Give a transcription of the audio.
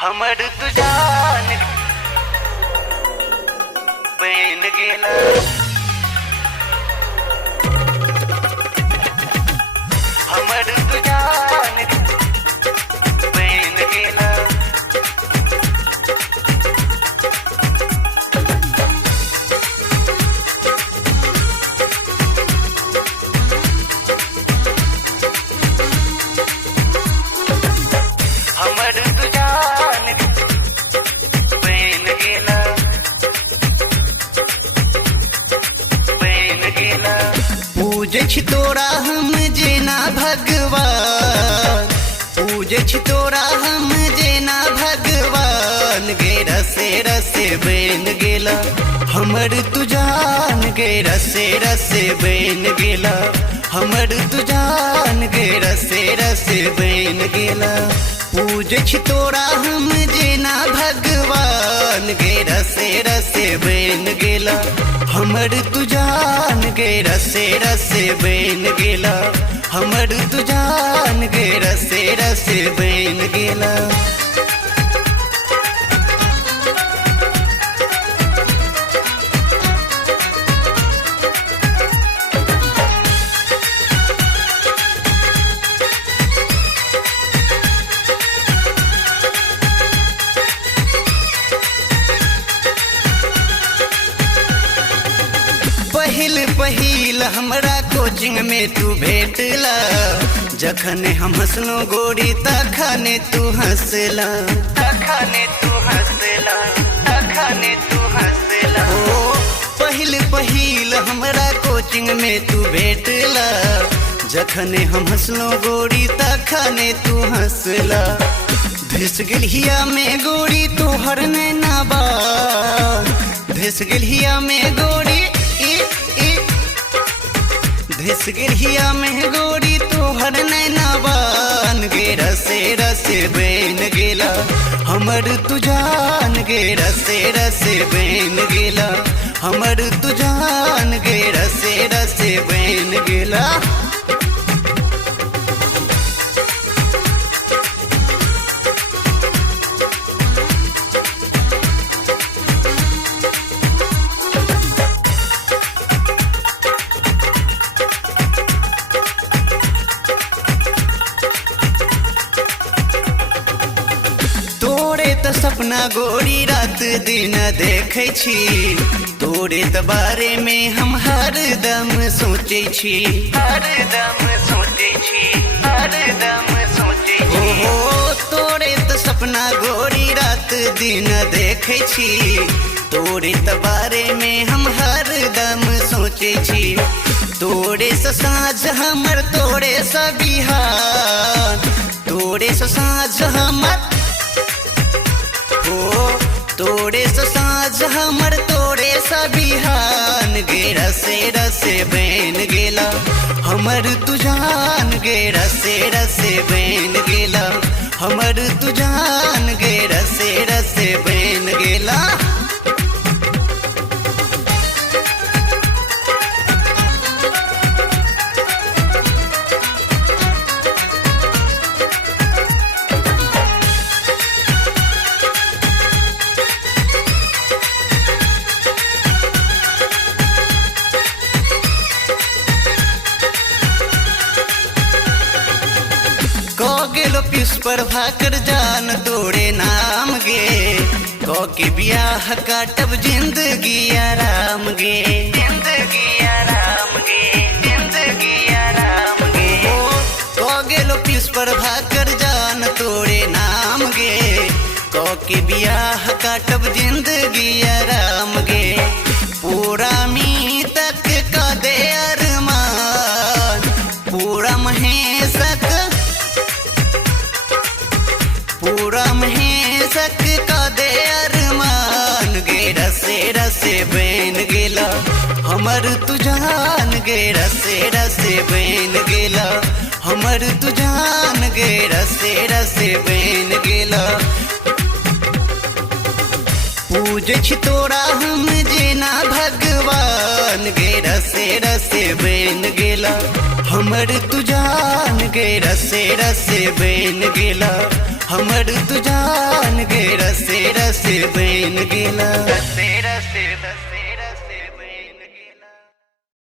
हमर तुझान बन गेला हमर तुझान बन गेला हमर तुझान बन गेला पूजे छी तोरा हम जेना भगवान पूजे छी तोरा हम जेना भगवान गे रसे रसे बन गेला हमर तुझान गे रसे रसे बन गेला हमर तुझान गे रसे रसे बन गेला पूजे छी तोरा हम जेना भगवान गे रसे रसे बन गेला हमर तुझान गे रसे रसे बन गेला हमर तुझान गे रसे रसे बन गेला पहिल हमरा कोचिंग में तू भेटला जखन हम हंसलो गोरी तखने तू हंसला तखने तू हंसला तखने तू हंसला ओ पहिल हमरा कोचिंग में तू भेटला जखन हम हंसलो गोरी तखने तू हंसला धिस गेलिया में गोरी तोहर नैना बा धिस गेलिया में गोरी धिस गिरहिया में गोरी तोहर नैना बान गे रसे रसे बन गेला हमर तुझान गे रसे रसे बन गेला हमर तुझान गे रसे रसे बन गेला सपना गोरी रात दिन देखे छी तोरे त बारे में हम हरदम सोचे छी हरदम सोचे छी हरदम सोचे छी हो तोरे त सपना गोरी रात दिन देखे छी तोरे त बारे में हम हरदम सोचे छी तोरे से साँझ हमर तोरे से बिहान तोरे से साँझ हमर तोरे से साँझ हमर तोरे से बिहान गे रसे रसे बन गेला हमर तुझान गे रसे रसे बन गेला हमर तुझान गे रसे रसे बन गेला पर भाकर जान तोड़े नाम गे के ब्याह काटब जिंदगी आराम गे जिंदगी आराम गे जिंदगी आराम गे को गेलो पिस पर भाकर जान तोड़े नाम गे के ब्याह काटब जिंदगी आराम गे पूरा मी तक का दे अरमान पूरा महेशक पूरा महेशक का दे अरमान गे रसे रसे बन गेला हमर तुझान गे रसे रसे बन गेला हमर तुझान गे रसे रसे बन गेला पूजे छी तोरा हम जेना भगवान गे रसे रसे बन गेला हमर तुझान गे रसे रसे बन गेला हमर तू जान गे रसे रसे बन गेला रसे रसे रसे रसे